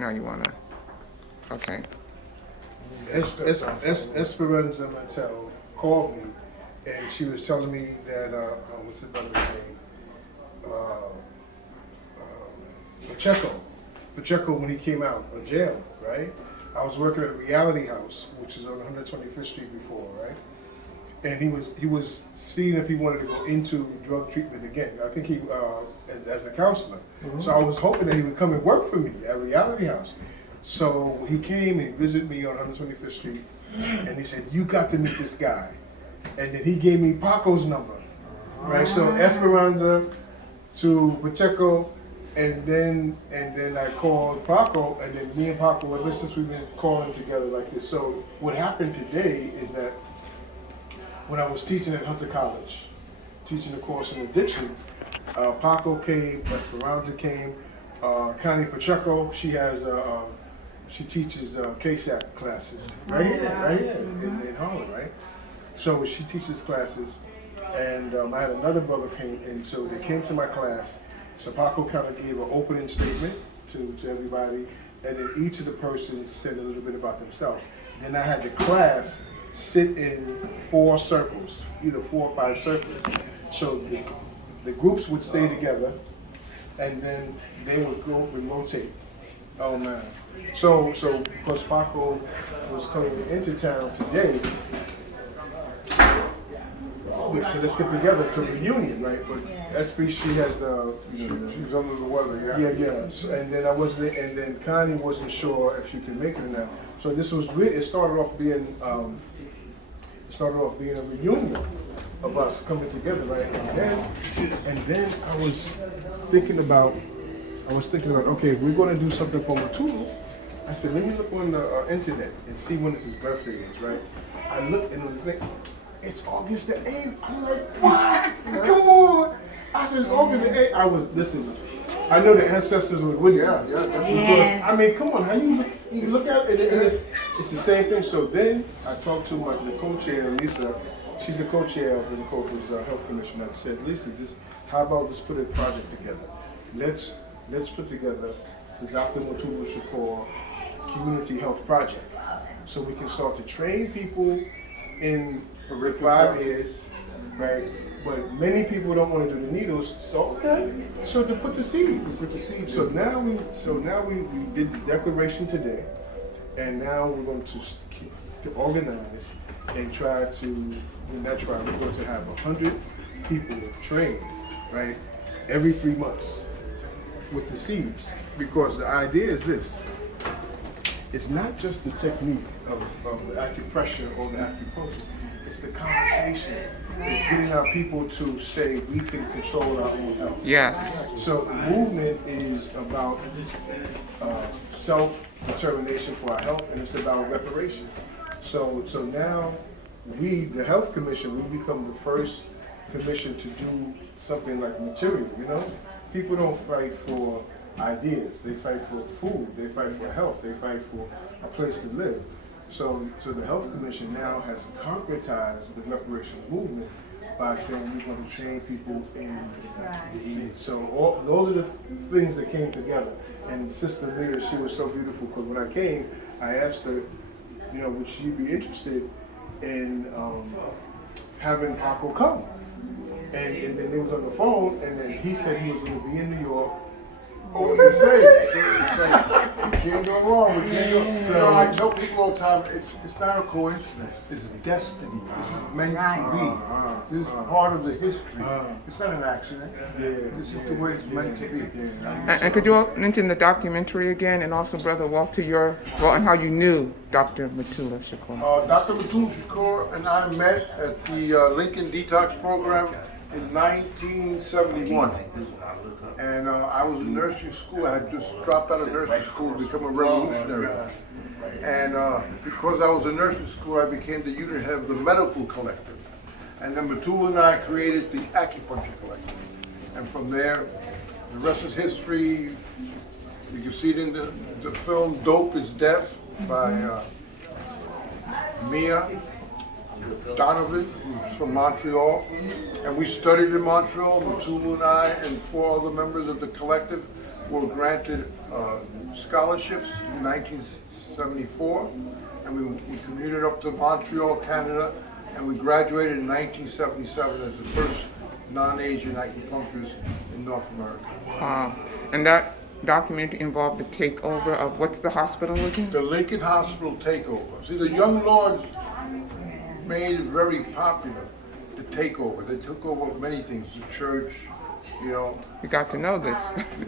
Now you wanna, okay. Esperanza Mattel called me, and she was telling me that, what's the brother's name? Pacheco, when he came out of jail, right? I was working at a Reality House, which is on 125th Street before, right? And he was seeing if he wanted to go into drug treatment again. I think he, as a counselor. Mm-hmm. So I was hoping that he would come and work for me at Reality House. So he came and visited me on 125th Street, and he said, "You got to meet this guy." And then he gave me Paco's number, right? So Esperanza to Pacheco, and then I called Paco, and then me and Paco, ever since we've been calling together like this. So what happened today is that when I was teaching at Hunter College, teaching a course in addiction, Paco came, Esperanza came, Connie Pacheco, she teaches KSAC classes right here in Harlem, right? So she teaches classes, and I had another brother came, and so they came to my class. So Paco kind of gave an opening statement to everybody, and then each of the persons said a little bit about themselves. Then I had the class sit in 4 circles, either 4 or 5 circles. So the groups would stay together, and then they would go and rotate. Oh man. So because Paco was coming into town today, we said let's get together for a reunion, right? But SB, she has she's under the weather, yeah. So, and then and then Connie wasn't sure if she could make it or not. So this was really, it started off being a reunion of us coming together, right? And then I was thinking about, okay, we're going to do something for Mutulu. I said, let me look on the internet and see when his birthday is, right? I looked and it was like, it's August the 8th. I'm like, what? Come on. I said, August the 8th. Listen, I know the ancestors were with you. Yeah, because, I mean, come on, how you look at it, and it's the same thing. So then I talked to the co-chair, Lisa. She's the co-chair of the Health Commission. I said, Lisa, how about let's put a project together? Let's put together the Dr. Mutulu Shakur Community Health Project, so we can start to train people in 5 years, right? But many people don't want to do the needles, so okay. So to put the seeds. So now we did the declaration today, and now we're going to organize and try to. In that trial, we're going to have 100 people trained, right, every 3 months with the seeds, because the idea is this. It's not just the technique of the acupressure or the acupuncture. It's the conversation. It's getting our people to say we can control our own health. Yes. So the movement is about self-determination for our health, and it's about reparation. So now we, the Health Commission, we become the first commission to do something like material, you know? People don't fight for ideas. They fight for food. They fight for health. They fight for a place to live. So the Health Commission now has concretized the reparations movement by saying we're going to train people in the So those are the things that came together. And Sister Leah, she was so beautiful, because when I came, I asked her, would she be interested in having Paco come? And then they was on the phone, and then he said he was going to be in New York. Oh, you can't go wrong with it. So I tell people all the time, it's not a coincidence. It's destiny. This is meant to be. This is part of the history. It's not an accident. This is the way it's meant to be. And could you mention the documentary again, and also Brother Walter, and how you knew Dr. Mutulu Shakur? Dr. Mutulu Shakur and I met at the Lincoln Detox Program in 1971. And I was in nursery school. I had just dropped out of nursery school to become a revolutionary. And because I was in nursery school, I became the unit head of the medical collective. And then Mutulu and I created the acupuncture collective. And from there, the rest is history. You can see it in the film Dope is Deaf by Mia Donovan, who's from Montreal. And we studied in Montreal, Mutulu and I and 4 other members of the collective. were granted scholarships in 1974, and we commuted up to Montreal, Canada, and we graduated in 1977 as the first non-Asian acupuncturist in North America. Wow. And that documentary involved the takeover of what's the hospital again? The Lincoln Hospital takeover. See, the Young Lords made it very popular, the takeover. They took over many things, the church, you know. We got to know this.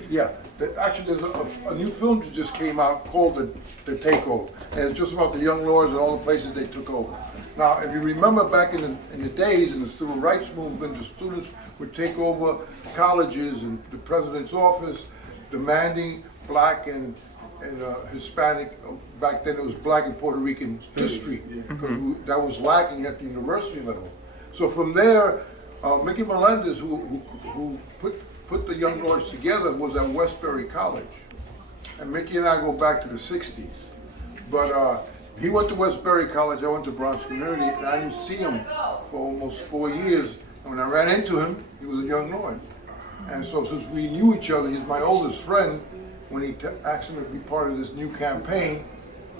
Yeah, actually there's a new film that just came out called The Takeover. And it's just about the Young Lords and all the places they took over. Now, if you remember back in the days in the civil rights movement, the students would take over colleges and the president's office, demanding black and Hispanic, back then it was black and Puerto Rican history, because that was lacking at the university level. So from there, Mickey Melendez, who put the Young Lords together, was at Westbury College. And Mickey and I go back to the 60s. But he went to Westbury College, I went to Bronx Community, and I didn't see him for almost 4 years. And when I ran into him, he was a Young Lord. And so since we knew each other, he's my oldest friend, when he asked him to be part of this new campaign,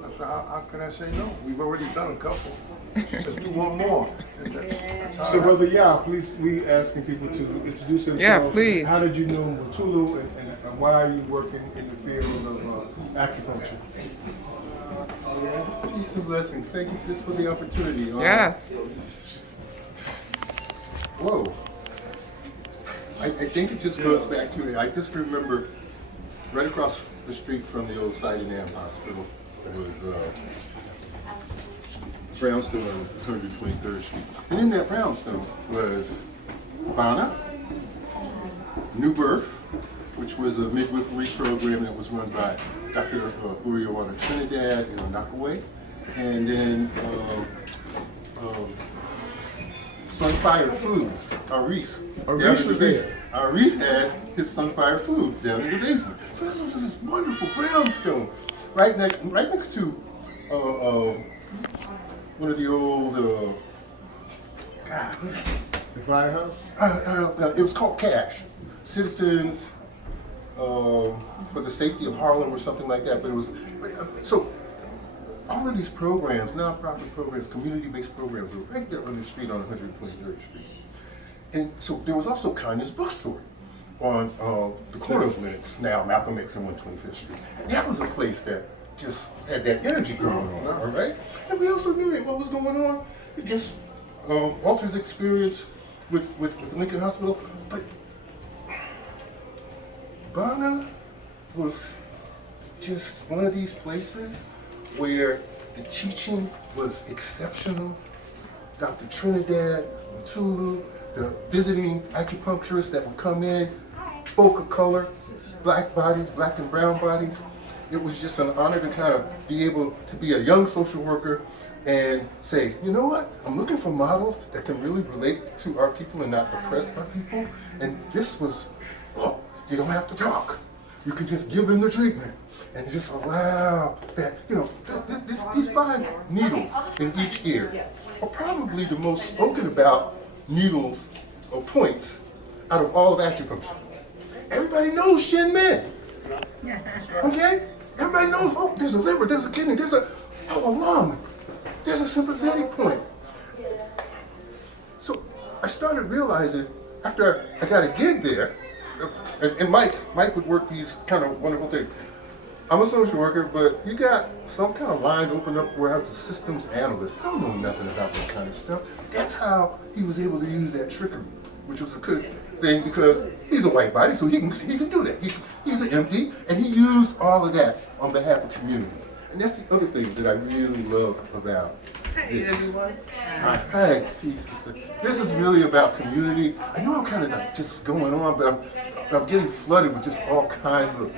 I said, how can I say no? We've already done a couple. Let's do one more. And that's how So, Brother Yao, please, we asking people to introduce themselves. Yeah, please. How did you know Mutulu, and why are you working in the field of acupuncture? Peace and blessings. Thank you just for the opportunity. Yes. Whoa. I think it just goes back to, I just remember right across the street from the old Siding Dam Hospital, it was Brownstone on 123rd Street. And in that brownstone was Bana, New Birth, which was a midwifery program that was run by Dr. Uriwana Trinidad in Knockaway. And then Sunfire Foods, Aris. Aris was there. Aris had his Sunfire Foods down in the basement. So this was this wonderful brownstone right next to one of the old, The firehouse? it was called Cash. Citizens for the Safety of Harlem or something like that. But it was, so all of these programs, nonprofit programs, community-based programs were right there on the street on 123rd Street. And so there was also Kindness Bookstore on the corner of Lenox, now Malcolm X and 125th Street. And that was a place that just had that energy going on, all right? And we also knew that what was going on. It just, Walter's experience with Lincoln Hospital, but Bana was just one of these places where the teaching was exceptional. Dr. Trinidad, Mutulu, the visiting acupuncturists that would come in, folk of color, black bodies, black and brown bodies. It was just an honor to kind of be able to be a young social worker and say, you know what, I'm looking for models that can really relate to our people and not oppress our people. And this was, oh, you don't have to talk. You can just give them the treatment and just allow that, you know, these 5 needles in each ear are probably the most spoken about needles or points out of all of acupuncture. Everybody knows Shin Men. Okay? Everybody knows, oh, there's a liver, there's a kidney, there's a lung, there's a sympathetic point. So I started realizing after I got a gig there, and Mike would work these kind of wonderful things. I'm a social worker, but he got some kind of line opened up where I was a systems analyst. I don't know nothing about that kind of stuff. That's how he was able to use that trickery, which was a good thing because he's a white body, so he can do that. He's an MD, and he used all of that on behalf of community. And that's the other thing that I really love about this. Hi, peace, sister. This is really about community. I know I'm kind of like just going on, but I'm getting flooded with just all kinds of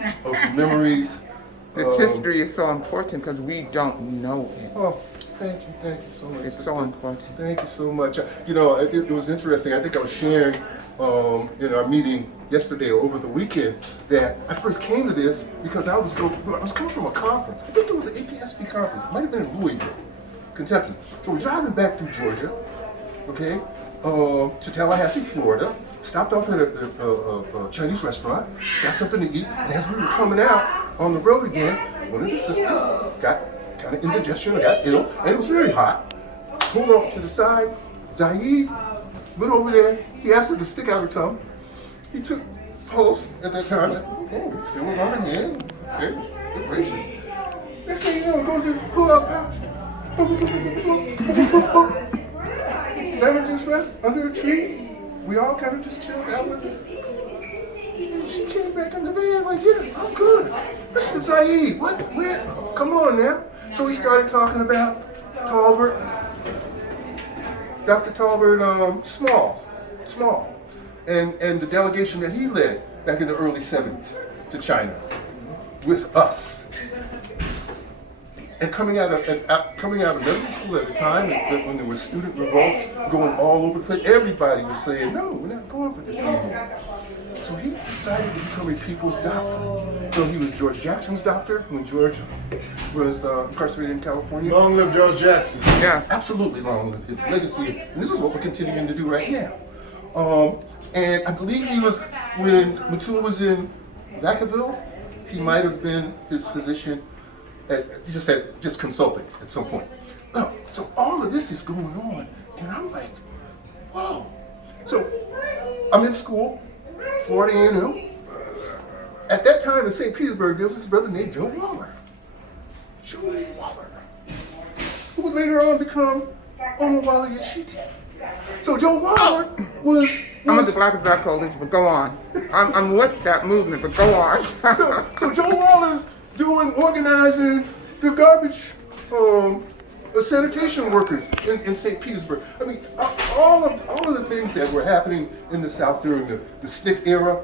memories. This history is so important because we don't know it. Oh, thank you so much. It's sister. so important. Thank you so much. You know, it was interesting. I think I was sharing in our meeting yesterday or over the weekend that I first came to this because I was coming from a conference. I think it was an APSP conference. It might have been in Louisville, Kentucky. So we're driving back through Georgia, okay, to Tallahassee, Florida, stopped off at a Chinese restaurant, got something to eat, and as we were coming out on the road again, one of the sisters got kind of indigestion, got ill, and it was very hot. Pulled off to the side. Zaid went over there. He asked her to stick out her tongue. He took pulse at that time. Oh, he's feeling on her hand. Okay, good gracious. Next thing you know, it goes in, pull out pouch. Let her just rest under a tree. We all kind of just chilled out with her. And she came back in the bed like, yeah, I'm good. Mr. Zaid, what? Where? Come on now. So we started talking about Talbert, Dr. Talbert Small, and the delegation that he led back in the early 70s to China with us. And coming out of medical school at the time, when there were student revolts going all over the place, everybody was saying, no, we're not going for this anymore. So he decided to become a people's doctor. So he was George Jackson's doctor when George was incarcerated in California. Long live George Jackson. Yeah. Absolutely long live his legacy. And this is what we're continuing to do right now. And I believe he was, when Mutulu was in Vacaville, he might have been his physician. Just consulting at some point. So all of this is going on, and I'm like, wow. So I'm in school, Florida A&M. At that time in St. Petersburg, there was this brother named Joe Waller. Joe Waller, who would later on become Omar Wally Yashiti. So Joe Waller was I'm with the Black is Black Coalition, but go on. I'm with that movement, but go on. so Joe Waller's organizing the garbage sanitation workers in St. Petersburg. I mean, all of the things that were happening in the South during the SNCC era,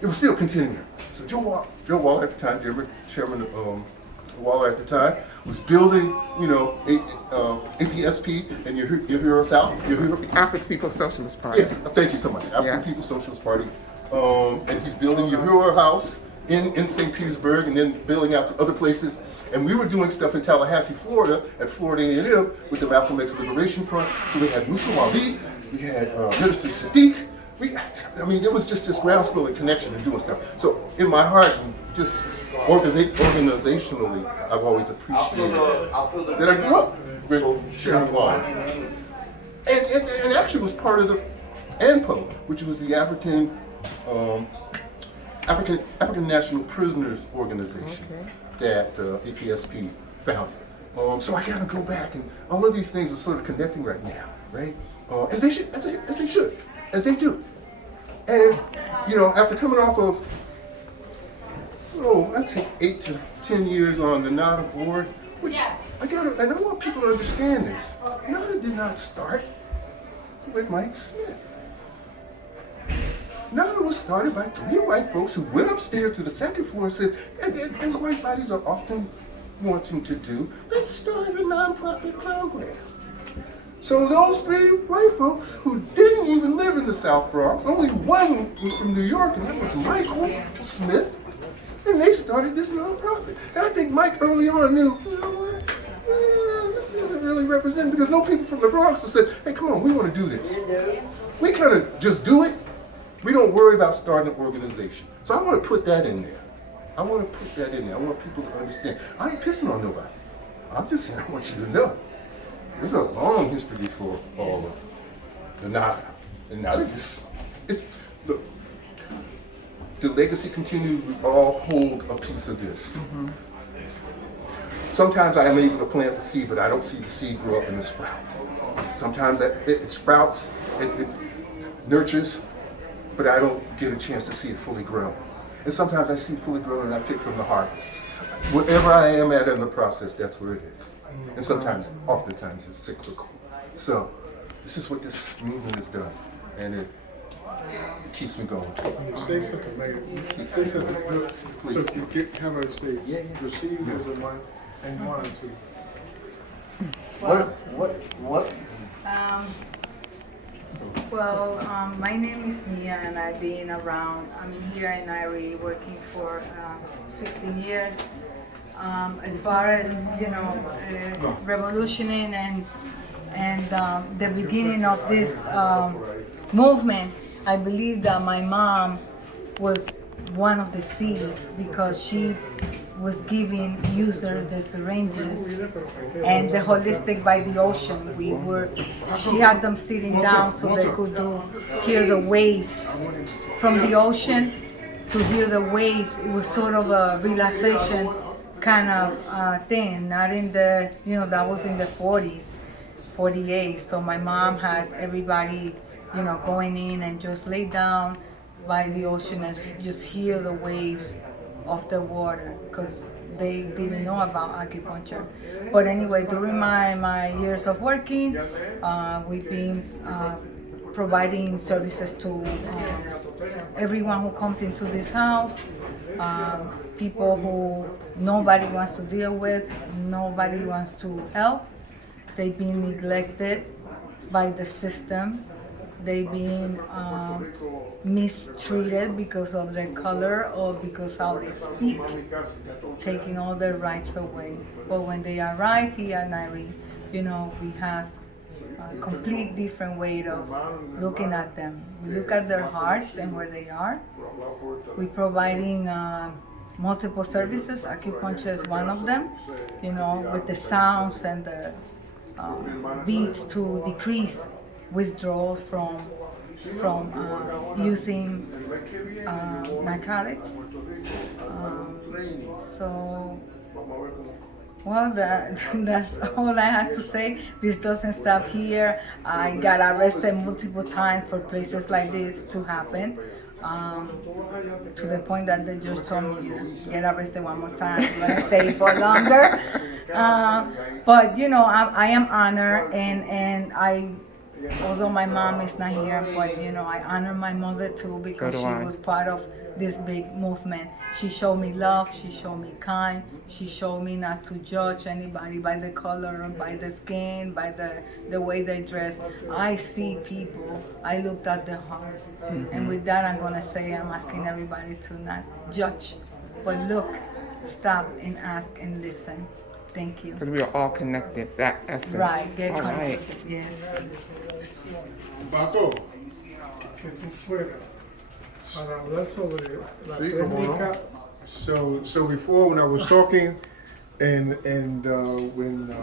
it was still continuing. So Joe Waller at the time, Chairman Waller at the time, was building, APSP, and you hear us out. African People's Socialist Party. Yes, thank you so much. African Yes. People's Socialist Party, and he's building Uhura House in St. Petersburg, and then building out to other places. And we were doing stuff in Tallahassee, Florida, at Florida A&M with the Malcolm X Liberation Front. So we had Musa Ali, we had Minister Sadiq. It was just this groundswell connection and doing stuff. So in my heart, just organizationally, I've always appreciated that I grew up with Chairman Waller. And actually was part of the ANPO, which was the African National Prisoners Organization that APSP founded. So I gotta go back, and all of these things are sort of connecting right now, right? As they should, as they do. And after coming off of, I'd say 8 to 10 years on the NADA board, which and I want people to understand this. NADA did not start with Mike Smith. NADA was started by 3 white folks who went upstairs to the second floor and said, as white bodies are often wanting to do, let's start a nonprofit program. So those 3 white folks who didn't even live in the South Bronx, only one was from New York, and that was Michael Smith, and they started this nonprofit. And I think Mike early on knew, this isn't really represented, because no people from the Bronx would say, hey, come on, we want to do this. We kind of just do it. We don't worry about starting an organization. So I want to put that in there. I want people to understand. I ain't pissing on nobody. I'm just saying, I want you to know. There's a long history for all of the NADA. And NADA look, the legacy continues. We all hold a piece of this. Mm-hmm. Sometimes I am able to plant the seed, but I don't see the seed grow up in the sprout. Sometimes it sprouts, it nurtures, but I don't get a chance to see it fully grow. And sometimes I see it fully grown and I pick from the harvest. Wherever I am at in the process, that's where it is. And oftentimes it's cyclical. So this is what this movement has done, and it keeps me going. Say something, man. Say something. Please. So you have her say, receive as a one and 1 and 2. What? My name is Mia, and I've been here in IRE working for 16 years. As far as revolutioning and the beginning of this movement, I believe that my mom was one of the seeds because she was giving users the syringes and the holistic by the ocean. She had them sitting down so they could hear the waves from the ocean. To hear the waves, it was sort of a relaxation kind of thing. Not in the, that was in the 40s, 48. So my mom had everybody, going in and just lay down by the ocean and just hear the waves of the water because they didn't know about acupuncture. But anyway, during my years of working, we've been providing services to everyone who comes into this house, people who nobody wants to deal with, nobody wants to help. They've been neglected by the system. They've been mistreated because of their color or because how they speak, taking all their rights away. But when they arrive here at Nairi, we have a complete different way of looking at them. We look at their hearts and where they are. We're providing multiple services. Acupuncture is one of them, with the sounds and the beats to decrease withdrawals from using narcotics. Well, that's all I have to say. This doesn't stop here. I got arrested multiple times for places like this to happen. To the point that the judge told me, get arrested one more time, you're gonna stay for longer. But I am honored, and although my mom is not here, but I honor my mother too because she was part of this big movement. She showed me love, she showed me kind, she showed me not to judge anybody by the color, by the skin, by the way they dress. I see people, I looked at the heart. And with that, I'm asking everybody to not judge, but look, stop and ask and listen. Thank you. Because we are all connected, that essence. Right, get All connected, right. yes. Paco, que tú fueras para hablar sobre la Sí, cómo no. técnica. so before when I was talking and when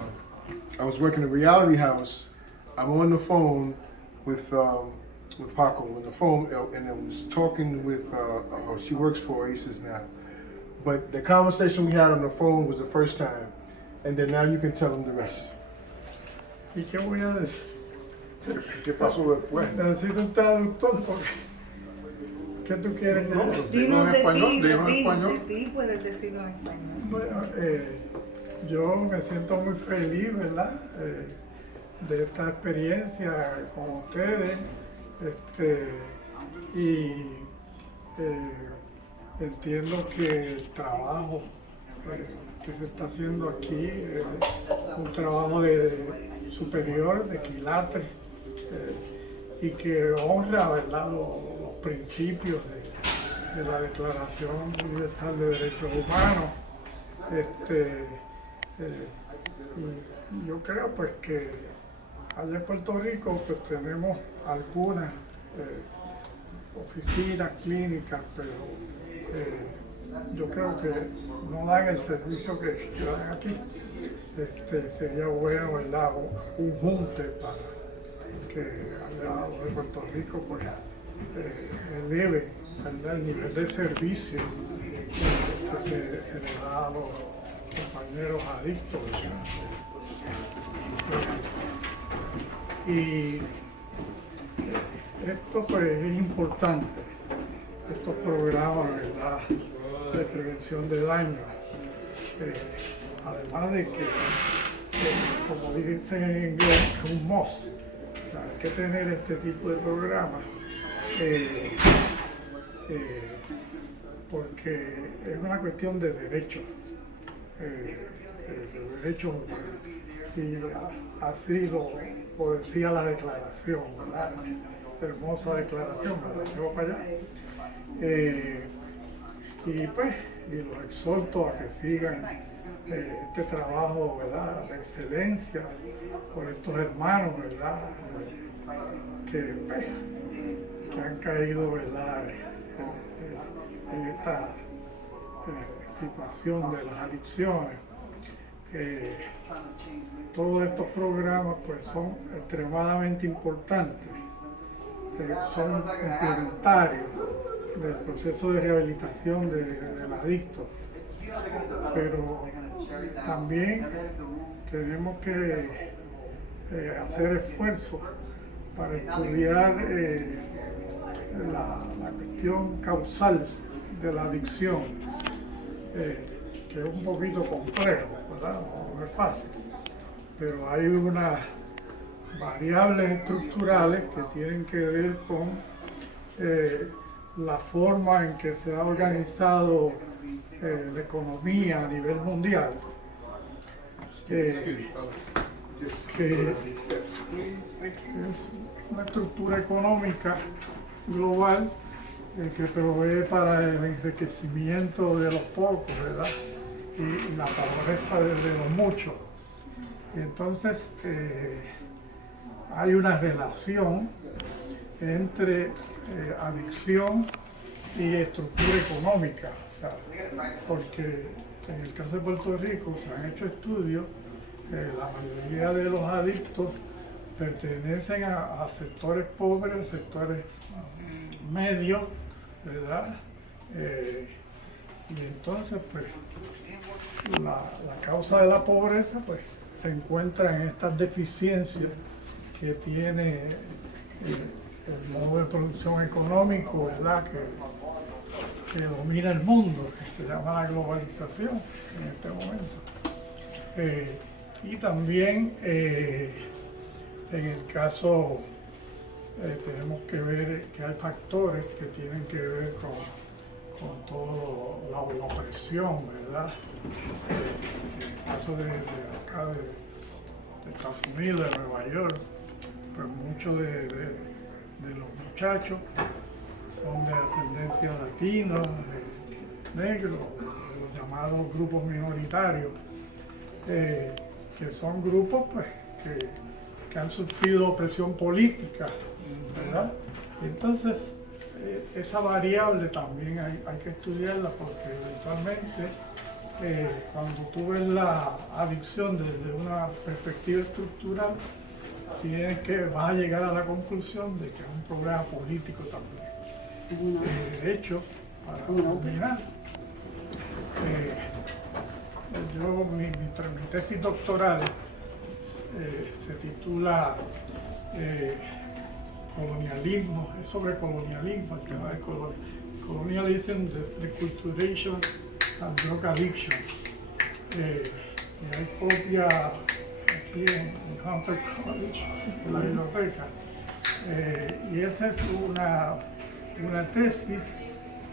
I was working at Reality House, I'm on the phone with Paco on the phone, and I was talking with her. She works for Oasis now, but the conversation we had on the phone was the first time, and then now you can tell them the rest. ¿Y qué voy a decir? ¿Qué pasó después? Necesito un traductor porque ¿qué tú quieres que No, haga? dilo en español, dilo en español. de ti puedes decirlo en español. Bueno, yo me siento muy feliz, ¿verdad? De esta experiencia con ustedes, y entiendo que el trabajo que se está haciendo aquí es un trabajo superior, de quilate, y que honra, ¿verdad?, los principios de la Declaración Universal de Derechos Humanos. Y yo creo pues que allá en Puerto Rico pues tenemos algunas oficinas, clínicas, pero yo creo que no dan el servicio que dan aquí. Sería bueno, ¿verdad?, un junte para que allá en Puerto Rico pues eleve, ¿verdad?, el nivel de servicio que se le da a los compañeros adictos. Y esto pues es importante, estos programas, ¿verdad?, de prevención de daños. Además de que, como dicen en inglés, es un must. O sea, hay que tener este tipo de programas porque es una cuestión de derechos, de derechos humanos. Y ha sido, como decía la declaración, ¿verdad?, hermosa declaración, me la llevo para allá. Y pues y los exhorto a que sigan este trabajo, ¿verdad?, de excelencia por estos hermanos, ¿verdad?, que han caído, ¿verdad?, en esta situación de las adicciones. Todos estos programas pues son extremadamente importantes, son complementarios del proceso de rehabilitación del adicto, pero también tenemos que hacer esfuerzos para estudiar la cuestión causal de la adicción, que es un poquito complejo, ¿verdad? No es fácil, pero hay unas variables estructurales que tienen que ver con la forma en que se ha organizado la economía a nivel mundial, que es una estructura económica global que provee para el enriquecimiento de los pocos, ¿verdad?, y la pobreza de los muchos. Y entonces hay una relación entre adicción y estructura económica, o sea, porque en el caso de Puerto Rico se han hecho estudios, la mayoría de los adictos pertenecen a sectores pobres, sectores medios, ¿verdad? Y entonces, pues, la causa de la pobreza, pues, se encuentra en estas deficiencias que tiene el modo de producción económico, ¿verdad?, que domina el mundo, que se llama la globalización en este momento. Y también en el caso tenemos que ver que hay factores que tienen que ver con toda la opresión, ¿verdad? En el caso de acá de Estados Unidos, de Nueva York, pues muchos de los muchachos son de ascendencia latina, de negros, de los llamados grupos minoritarios, que son grupos pues, que han sufrido opresión política, ¿verdad? Entonces, esa variable también hay que estudiarla porque eventualmente cuando tú ves la adicción desde una perspectiva estructural, vas a llegar a la conclusión de que es un problema político también. De hecho, para terminar, mi tesis doctoral se titula colonialismo, es sobre colonialismo, el tema de colonialism, the culturation and drug addiction. Y hay copia aquí en Hunter College, en la biblioteca. Y esa es una tesis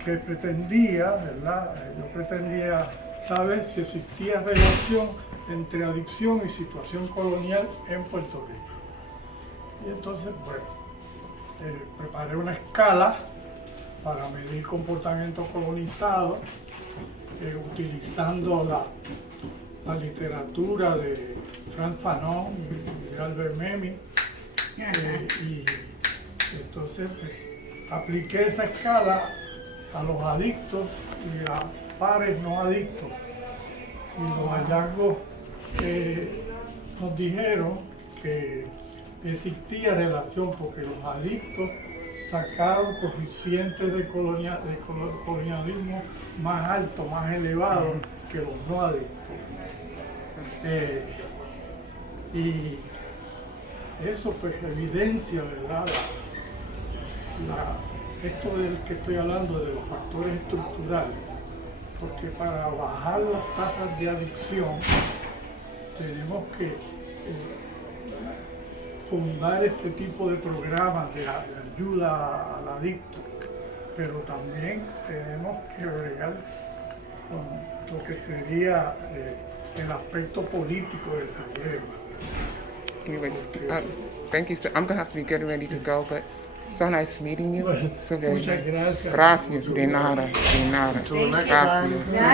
que pretendía, ¿verdad? Yo pretendía saber si existía relación entre adicción y situación colonial en Puerto Rico. Y entonces, bueno, preparé una escala para medir comportamiento colonizado, utilizando la literatura de Franz Fanon y de Albert Memmi. Y entonces apliqué esa escala a los adictos y a pares no adictos. Y los hallazgos nos dijeron que existía relación porque los adictos sacaron coeficientes de colonialismo más altos, más elevados que los no adictos. Y eso pues evidencia, ¿verdad?, esto del que estoy hablando de los factores estructurales, porque para bajar las tasas de adicción tenemos que fundar este tipo de programas de ayuda al adicto, pero también tenemos que bregar con lo que sería el aspecto político del problema. Anyway, thank you, sir. I'm going to have to be getting ready to go, but so nice meeting you. So very Muchas nice. gracias. Gracias, de nada, de nada. Until next time. Gracias.